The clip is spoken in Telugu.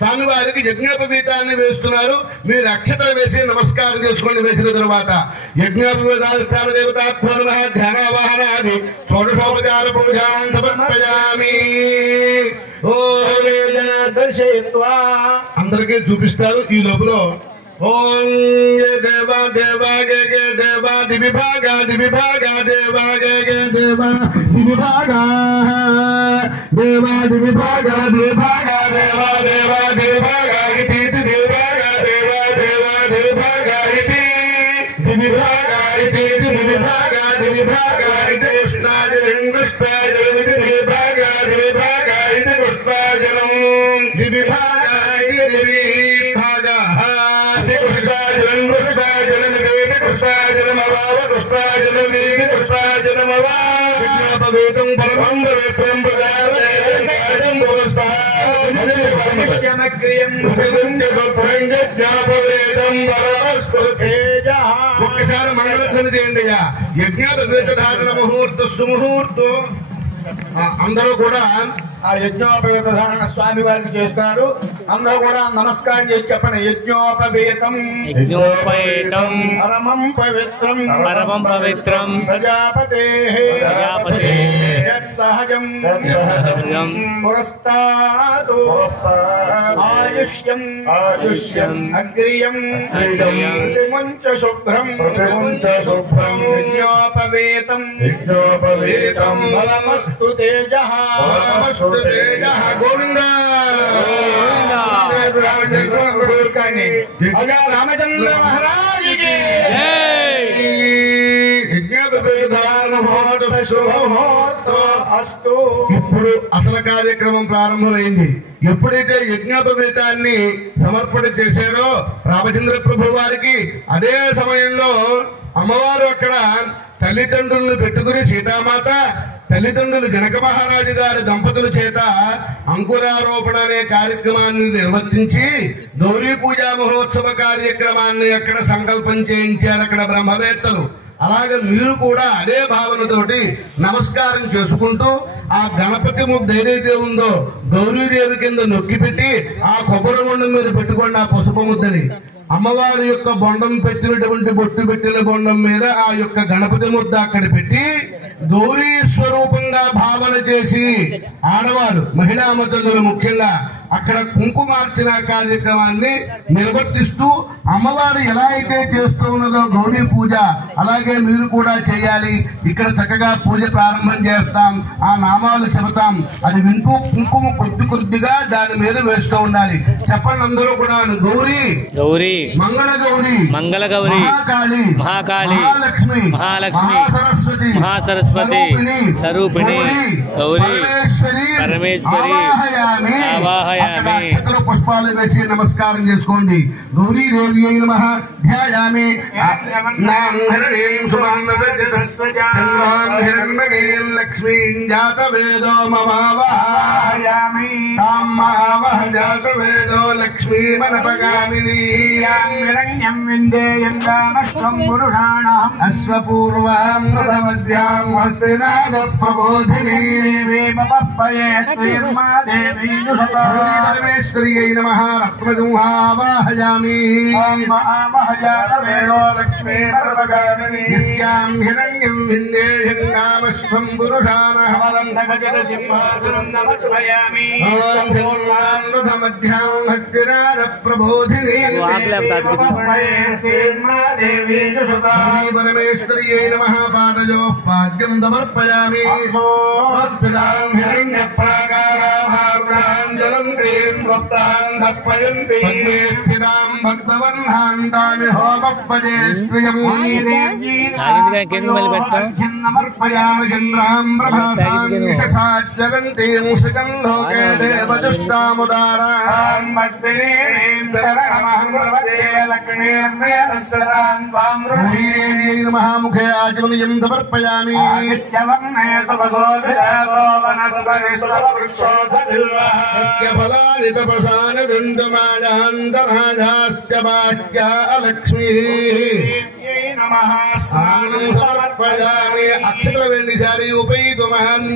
స్వామివారికి యజ్ఞోపవీతాన్ని వేస్తున్నారు. మీరు అక్షతలు వేసి నమస్కారం చేసుకోండి. వేసిన తర్వాత యజ్ఞోపవీతానుష్ఠాన దేవతాభ్యో నమః ధ్యానావాహనాది షోడశోపచార పూజాం సమర్పయామి. అందరికీ చూపిస్తారు. ఈ లోపల ఓం దేవా దేవా గే గే దేవా దివిభాగా దివిభాగా దేవా గే గే దేవా దివిభాగా దేవా దివిభాగా దివిభాగా దేవా దేవా దివిభాగా ఇతి దివిభాగా దేవా దేవా దివిభాగా ఇతి దివిభాగా ఇతి దివిభాగా దివిభాగా ఇతి కృష్ణాజలం కృష్ణాజలం ఇతి దివిభాగా దివిభాగా ఇతి కృష్ణాజలం దివిభాగా ఇతి దివిభాగా కృష్ణాజలం కృష్ణాజలం దేవి కృష్ణాజలమవావ కృష్ణాజలం దేవి కృష్ణాజలమవాపవేతం పరమం పవిత్రం ఒక్కసారి మంగళధ్వని చేయండి. యజ్ఞోపవేత ధారణ ముహూర్త సుముహూర్తం అందరూ కూడా ఆ యజ్ఞోపవేత ధారణ స్వామి వారికి చేస్తున్నారు. అందరూ కూడా నమస్కారం చేసి చెప్పండి. యజ్ఞోపవేతం యజ్ఞోపవేతం పరమం పవిత్రం పరమం పవిత్రం ప్రజాపతేః సహజం పురస్తాద్ ఆయుష్యం అగ్రియం ప్రతిముంచ శుభ్రం యజ్ఞోపవేతం బలమస్తు తేజః గోవింద రామచంద్ర మహారాజుకి ఇప్పుడు అసలు కార్యక్రమం ప్రారంభమైంది. ఎప్పుడైతే యజ్ఞోపవీతాన్ని సమర్పణ చేశారో రామచంద్ర ప్రభు వారికి, అదే సమయంలో అమ్మవారు అక్కడ తల్లిదండ్రులను పెట్టుకుని సీతామాత తల్లిదండ్రులు జనక మహారాజు గారి దంపతుల చేత అంకురారోపణ అనే కార్యక్రమాన్ని నిర్వర్తించి గౌరీ పూజా మహోత్సవ కార్యక్రమాన్ని అక్కడ సంకల్పం చేయించారు అక్కడ బ్రహ్మవేత్తలు. అలాగే మీరు కూడా అదే భావనతోటి నమస్కారం చేసుకుంటూ ఆ గణపతి ముద్ద ఏదైతే ఉందో గౌరీదేవి కింద నొక్కి పెట్టి ఆ కొబ్బరి బొండం మీద పెట్టుకోండి. ఆ పసుపు ముద్దని అమ్మవారి యొక్క బొండం పెట్టినటువంటి బొట్టు పెట్టిన బొండం మీద ఆ యొక్క గణపతి ముద్ద అక్కడ పెట్టి గౌరీ స్వరూపంగా భావన చేసి ఆడవారు మహిళా మద్దతులు ముఖ్యంగా అక్కడ కుంకుమార్చన కార్యక్రమాన్ని నిర్వర్తిస్తూ అమ్మవారు ఎలా అయితే చేస్తూ ఉన్నదో గౌరీ పూజ అలాగే మీరు కూడా చేయాలి. ఇక్కడ చక్కగా పూజ ప్రారంభం చేస్తాం, ఆ నామాలు చెబుతాం, అది వింటూ కుంకుమ కొద్ది కొద్దిగా దాని మీద వేస్తూ ఉండాలి. చెప్పండి అందరూ కూడా. గౌరీ గౌరీ మంగళ గౌరీ మంగళ గౌరీ మహాకాళి మహాకాళి మహాలక్ష్మి మహాలక్ష్మి మహాసరస్వతి మహాసరస్వతి స్వరూపిణి గౌరీ పరమేశ్వరి ఆవాహయామి. అక్షతలు పుష్పాలు వేసి నమస్కారం చేసుకోండి. గౌరీ దేవి అయిన నమః ధ్యాయామి. లక్ష్మీం జాత వేదో మమావాహయామి. జాత వేదో లక్ష్మీ మనపగామిని అశ్వపూర్వాం రథమధ్యాం హస్తినాద ప్రబోధిని పరమేశ్వరి అయిన నమః రత్నసింహావాహయామి. యస్యాం హిరణ్యం విందేయం కామశ్వం పురుషానః రథమధ్యాం హస్తినాద ప్రబోధిని పరమేశ్వరి అయిన నమః పాదయో పాద్యం సమర్పయామి. మహాముఖే ఆచమనీయం సమర్పయామి. ఫలాని తపసాన దండమాజాంతరాజాశ్చ బాహ్యా లక్ష్మీ సమర్పయామి. అక్షతల వెండి శారీ ఉపయుత మహన్